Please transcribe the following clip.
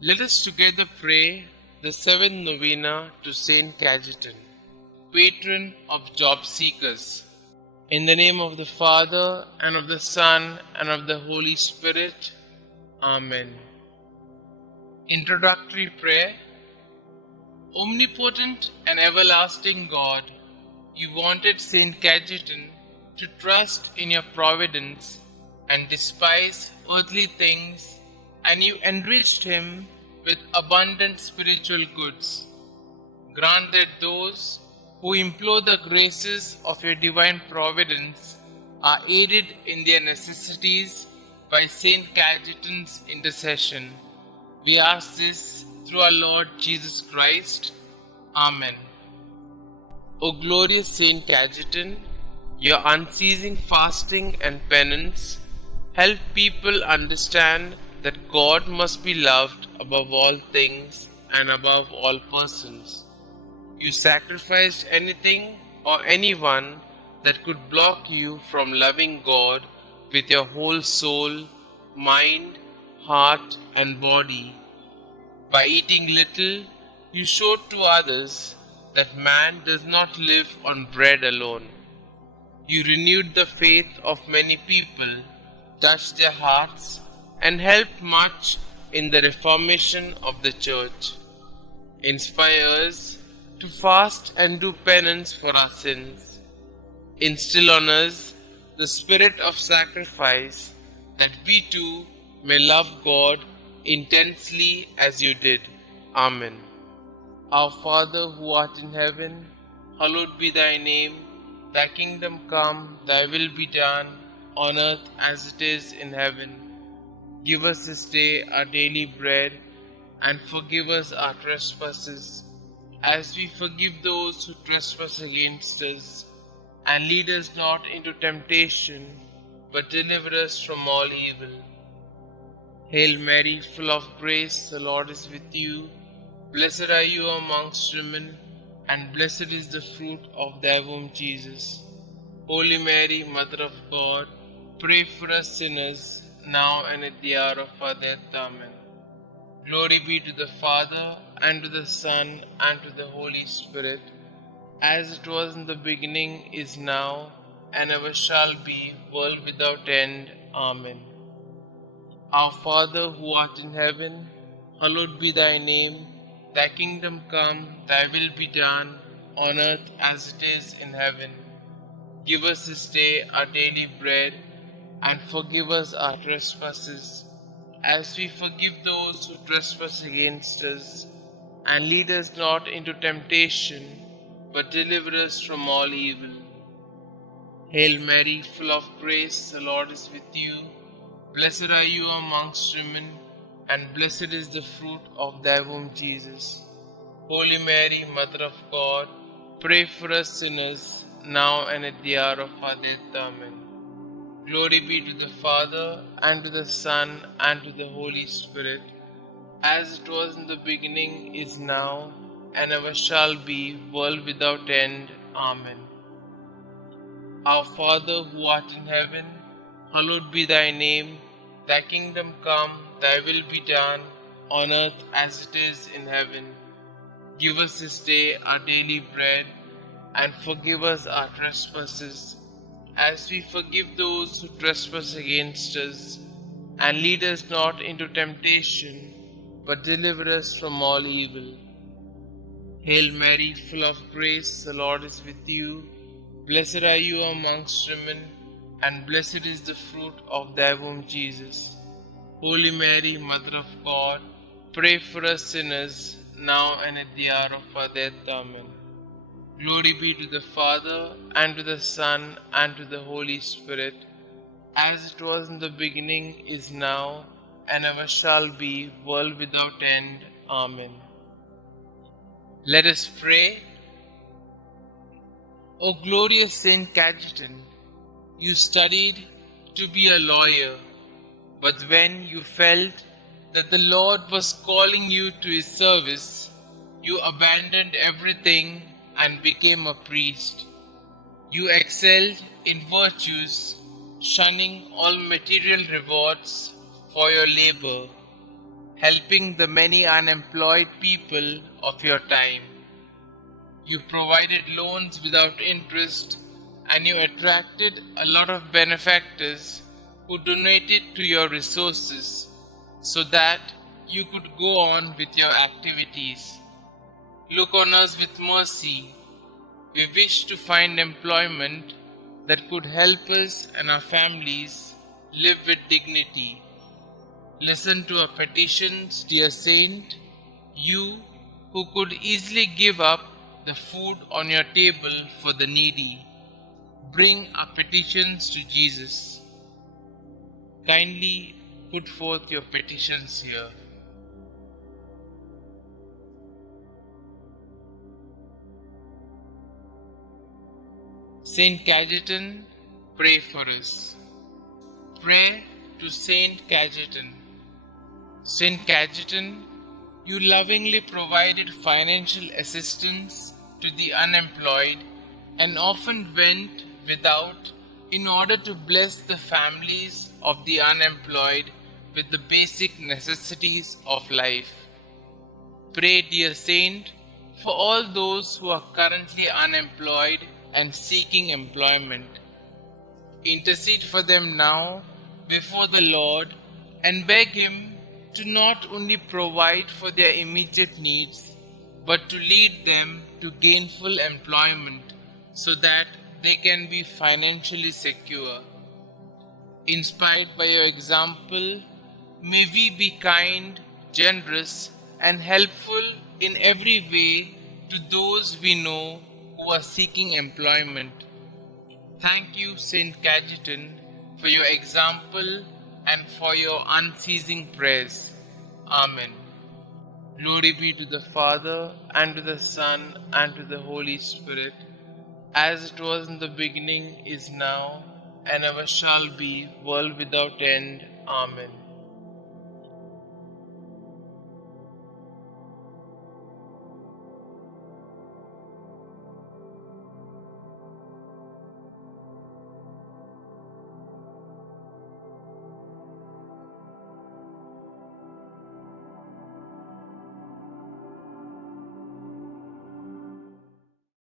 Let us together pray the seventh novena to Saint Cajetan, patron of job seekers. In the name of the Father, and of the Son, and of the Holy Spirit. Amen. Introductory prayer. Omnipotent and everlasting God, you wanted Saint Cajetan to trust in your providence and despise earthly things, and you enriched him with abundant spiritual goods. Grant that those who implore the graces of your divine providence are aided in their necessities by Saint Cajetan's intercession. We ask this through our Lord Jesus Christ. Amen. O glorious Saint Cajetan, your unceasing fasting and penance help people understand that God must be loved above all things and above all persons. You sacrificed anything or anyone that could block you from loving God with your whole soul, mind, heart, and body. By eating little, you showed to others that man does not live on bread alone. You renewed the faith of many people, touched their hearts, and helped much in the reformation of the Church. Inspire us to fast and do penance for our sins. Instill on us the spirit of sacrifice, that we too may love God intensely as you did. Amen. Our Father who art in heaven, hallowed be thy name. Thy kingdom come, thy will be done, on earth as it is in heaven. Give us this day our daily bread, and forgive us our trespasses, as we forgive those who trespass against us. And lead us not into temptation, but deliver us from all evil. Hail Mary, full of grace, the Lord is with you. Blessed are you amongst women, and blessed is the fruit of thy womb, Jesus. Holy Mary, Mother of God, pray for us sinners, now and at the hour of our death. Amen. Glory be to the Father, and to the Son, and to the Holy Spirit, as it was in the beginning, is now, and ever shall be, world without end. Amen. Our Father who art in heaven, hallowed be thy name. Thy kingdom come, thy will be done, on earth as it is in heaven. Give us this day our daily bread, and forgive us our trespasses, as we forgive those who trespass against us. And lead us not into temptation, but deliver us from all evil. Hail Mary, full of grace, the Lord is with you. Blessed are you amongst women, and blessed is the fruit of thy womb, Jesus. Holy Mary, Mother of God, pray for us sinners, now and at the hour of our death. Amen. Glory be to the Father, and to the Son, and to the Holy Spirit, as it was in the beginning, is now, and ever shall be, world without end. Amen. Our Father who art in heaven, hallowed be thy name. Thy kingdom come, thy will be done, on earth as it is in heaven. Give us this day our daily bread, and forgive us our trespasses, as we forgive those who trespass against us. And lead us not into temptation, but deliver us from all evil. Hail Mary, full of grace, the Lord is with you. Blessed are you amongst women, and blessed is the fruit of thy womb, Jesus. Holy Mary, Mother of God, pray for us sinners, now and at the hour of our death. Amen. Glory be to the Father, and to the Son, and to the Holy Spirit, as it was in the beginning, is now, and ever shall be, world without end. Amen. Let us pray. O glorious Saint Cajetan, you studied to be a lawyer, but when you felt that the Lord was calling you to his service, you abandoned everything and became a priest. You excelled in virtues, shunning all material rewards for your labor. helping the many unemployed people of your time. You provided loans without interest, and you attracted a lot of benefactors who donated to your resources so that you could go on with your activities. Look on us with mercy. We wish to find employment that could help us and our families live with dignity. Listen to our petitions, dear Saint, you who could easily give up the food on your table for the needy. Bring our petitions to Jesus. Kindly put forth your petitions here. Saint Cajetan, pray for us. Pray to Saint Cajetan. Saint Cajetan, you lovingly provided financial assistance to the unemployed and often went without in order to bless the families of the unemployed with the basic necessities of life. Pray, dear Saint, for all those who are currently unemployed and seeking employment. Intercede for them now before the Lord and beg Him to not only provide for their immediate needs, but to lead them to gainful employment so that they can be financially secure. Inspired by your example, may we be kind, generous, and helpful in every way to those we know who are seeking employment. Thank you, Saint Cajetan, for your example and for your unceasing prayers. Amen. Glory be to the Father, and to the Son, and to the Holy Spirit, as it was in the beginning, is now, and ever shall be, world without end. Amen.